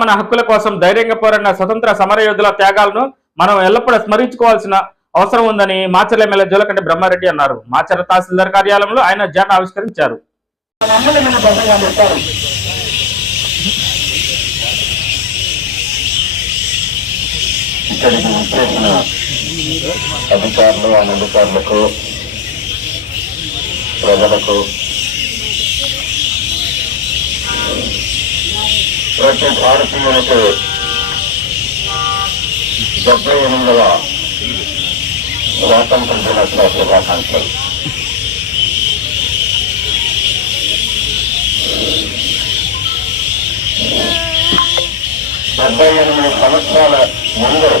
మన హక్కుల కోసం ధైర్యంగా పోరాడిన స్వతంత్ర సమరయోధుల త్యాగాలను మనం ఎల్లప్పుడూ స్మరించుకోవాల్సిన అవసరం ఉందని మాచర్ల ఎమ్మెల్యే జోలకంటి బ్రహ్మారెడ్డి అన్నారు. మాచర్ల తహసీల్దార్ కార్యాలయంలో ఆయన జెండా ఆవిష్కరించారు. అధికారులు అనధికారులకు ప్రజలకు ప్రతి భారతీయులకు 78వ స్వాతంత్ర దినోత్సవ శుభాకాంక్షలు. డెబ్బై 78 సంవత్సరాల ముందు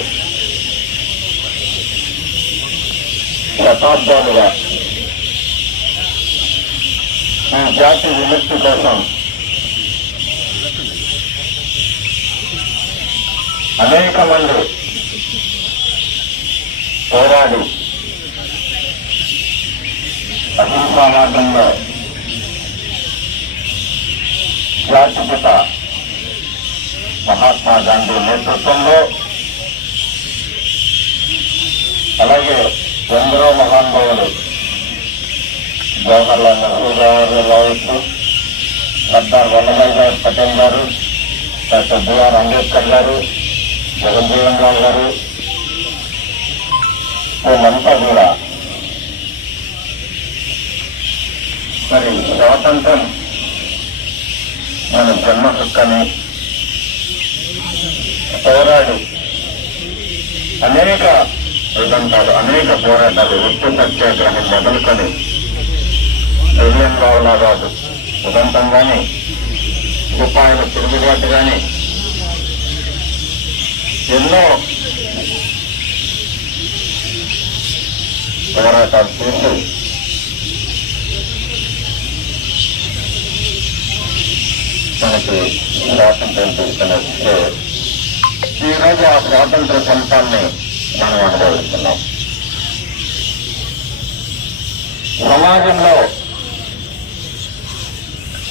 శతాబ్దాలుగా ఈ జాతి విముక్తి కోసం అనేక మంది పోరాడి అహింసా మార్గంలో జాతిపిత మహాత్మా గాంధీ నేతృత్వంలో, అలాగే ఎందరో మహానుభావులు జవహర్లాల్ నెహ్రూ గారు కావచ్చు, సర్దార్ వల్లభాయ్ పటేల్ గారు, డాక్టర్ బిఆర్ అంబేద్కర్ గారు, జగజ్జీవన్ రావు గారు, వీళ్ళంతా కూడా మరి స్వాతంత్రం మన జన్మ హక్కని పోరాడు అనేక ఉదంతాలు, అనేక పోరాటాలు, ఉప్పు సత్యాగ్రహం మొదలుకొని జలియన్ వాలాబాగ్ ఉదంతం కానీ, రూపాయల తిరుగుబాటు కానీ ఎన్నో పోరాటాలు చేసి మనకి స్వాతంత్రం తీసుకుని ఈరోజు ఆ స్వాతంత్ర ఫలితాన్ని మనం అనుభవిస్తున్నాం. సమాజంలో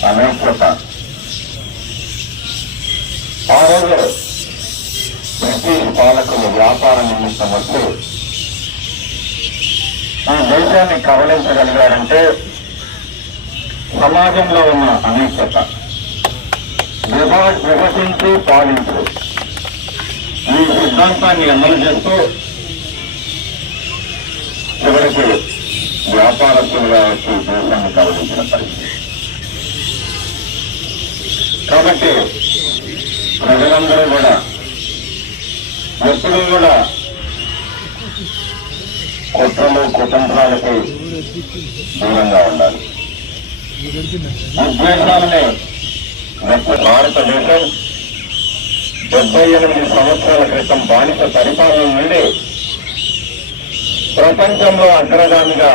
అనైక్యత ఆ రోజు బ్రిటిష్ పాలకులు వ్యాపార నిమిత్తం వచ్చి ఈ దేశాన్ని కబళించగలిగారంటే సమాజంలో ఉన్న అనైక్యత, విభజించు పాలించు ఈ సిద్ధాంతాన్ని అమలు చేస్తూ చివరికి వ్యాపారస్తులుగా వచ్చి దేశాన్ని కబళించిన పరిస్థితి. కాబట్టి ప్రజలందరూ కూడా ఎప్పుడూ కూడా కుట్రలు కుతంత్రాలకి దూరంగా ఉండాలి. ఉద్వేగాలని భారతదేశం 78 సంవత్సరాల క్రితం బానిస పరిపాలన నుండి ప్రపంచంలో అగ్రగామిగా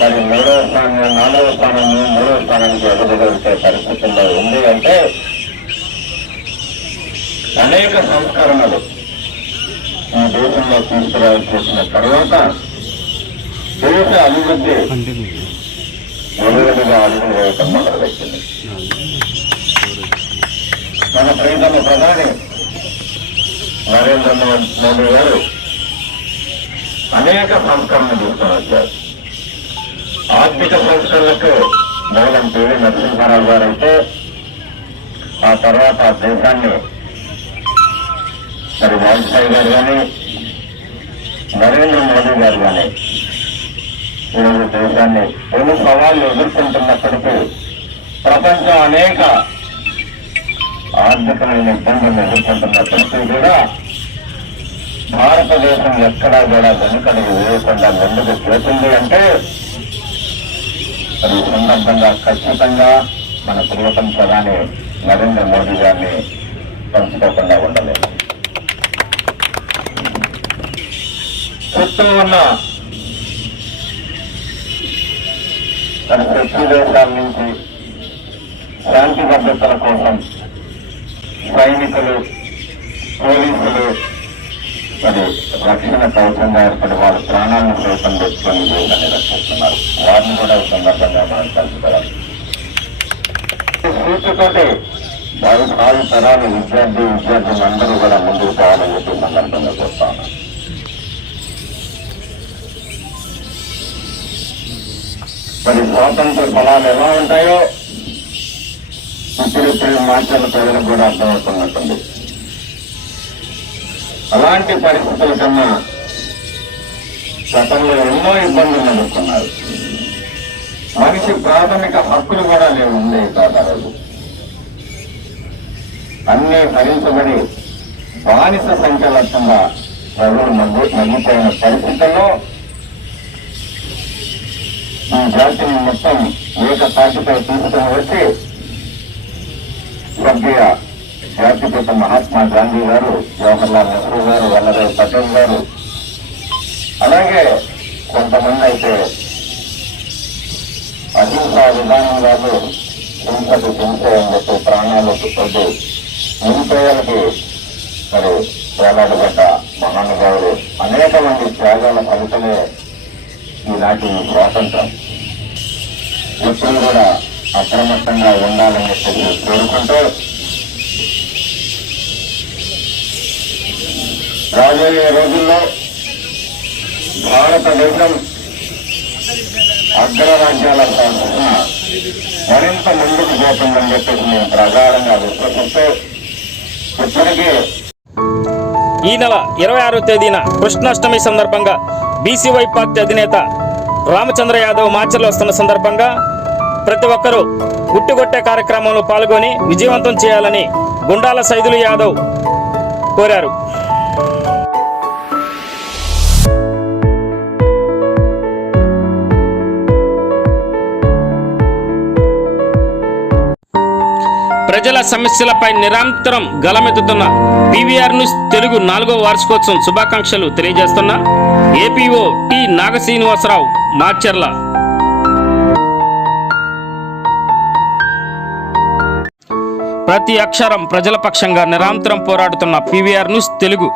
మరి 3వ స్థానం 4వ స్థానం 3వ స్థానానికి ఎదుగుదొచ్చే పరిస్థితుల్లో ఉంది అంటే అనేక సంస్కరణలు ఈ దేశంలో తీసుకురావాల్సిన తర్వాత దేశ అభివృద్ధి మొదలుగా అడుగులు వేయటం మొదలుపెట్టింది. మన ప్రియతమ ప్రధాని నరేంద్ర మోదీ గారు అనేక సంస్కరణలు తీసుకొని వచ్చారు. ఆర్థిక సంస్కరణలకు మూలం పివి నరసింహారావు గారు అయితే ఆ తర్వాత దేశాన్ని మరి వాజ్పేయి గారు కానీ నరేంద్ర మోదీ గారు కానీ ఈరోజు దేశాన్ని ఎన్ని సవాళ్లు ఎదుర్కొంటున్నప్పటికీ ప్రపంచం అనేక ఆర్థికమైన ఇబ్బందులను ఎదుర్కొంటున్నప్పటికీ కూడా భారతదేశం ఎక్కడా కూడా వెనుకడుగు వేయకుండా ముందుకు చేస్తుంది అంటే అది సందర్భంగా ఖచ్చితంగా మన ప్రియతమ ప్రధాని నరేంద్ర మోదీ గారిని పంచుకోకుండా ఉండలేదు. చుట్టూ ఉన్న శత్రు దేశాల నుంచి శాంతి భద్రతల కోసం సైనికులు, పోలీసులు మరి రక్షణ కవచంగా ఏర్పడి వారి ప్రాణాలను సైతం తెచ్చుకొని దేశాన్ని రక్షిస్తున్నారు. వారిని కూడా ఈ సందర్భంగా మనం కలుసుకోవాలి. స్ఫూర్తితోటి భావి తరాల విద్యార్థులందరూ కూడా ముందుకు పోవాలని చెప్పి సందర్భంగా చెప్తాను. మరి స్వాతంత్ర ఫలాలు ఎలా ఉంటాయో ఇప్పుడు మాటల ప్రజలకు కూడా అర్థమవుతున్నట్టుంది. అలాంటి పరిస్థితుల కన్నా గతంలో ఎన్నో ఇబ్బందులు ఎదుర్కొన్నారు. మనిషి ప్రాథమిక హక్కులు కూడా ఉండేవి కాదు. ఆ రోజు అన్నీ హరించబడి బానిస సంఖ్యలక్షంగా ప్రజలు మగ్గిపోయిన పరిస్థితుల్లో ఈ జాతిని మొత్తం ఏకతాటిపై తీసుకుని వచ్చి స్వర్గీయ జాతిపిత మహాత్మా గాంధీ గారు, జవహర్లాల్ నెహ్రూ గారు, వల్లభాయ్ పటేల్ గారు, అలాగే కొంతమంది అయితే అహింసా విధానం గారు హింసకు హింసే అని చెప్పి ప్రాణాలు పొద్దు నిరుపేదలకి మరి వేలాడబడ్డ మహానుభావులు అనేక మంది త్యాగాల ఫలితమే ఈనాటి స్వాతంత్రం. ఎప్పుడు కూడా అప్రమత్తంగా ఉండాలని చెప్పి కోరుకుంటూ రాబోయే రోజుల్లో భారతదేశం అగ్రరాజ్యాల సాధన మరింత ముందుకు పోతుందని చెప్పేసి మేము ప్రగాఢంగా విశ్వసిస్తూ ఇప్పటికే ఈ నెల 26వ తేదీన కృష్ణాష్టమి సందర్భంగా బీసీవై పార్టీ అధినేత రామచంద్ర యాదవ్ మాచర్లు వస్తున్న సందర్భంగా ప్రతి ఒక్కరూ గుట్టిగొట్టే కార్యక్రమంలో పాల్గొని విజయవంతం చేయాలని గుండాల సైదులు యాదవ్ కోరారు. ప్రజల సమస్యలపై నిరంతరం గలమెత్తుతున్న పీవీఆర్ న్యూస్ తెలుగు 4వ వార్షికోత్సవం శుభాకాంక్షలు తెలియజేస్తున్న ఏపీఓ టి నాగశ్రీనివాసరావు మాచర్ల. ప్రతి అక్షరం ప్రజల పక్షంగా నిరంతరం పోరాడుతున్న పీవీఆర్ న్యూస్ తెలుగు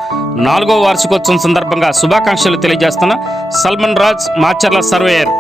4వ వార్షికోత్సవం సందర్భంగా శుభాకాంక్షలు తెలియజేస్తున్న సల్మన్ రాజ్ మాచర్ల సర్వేయర్.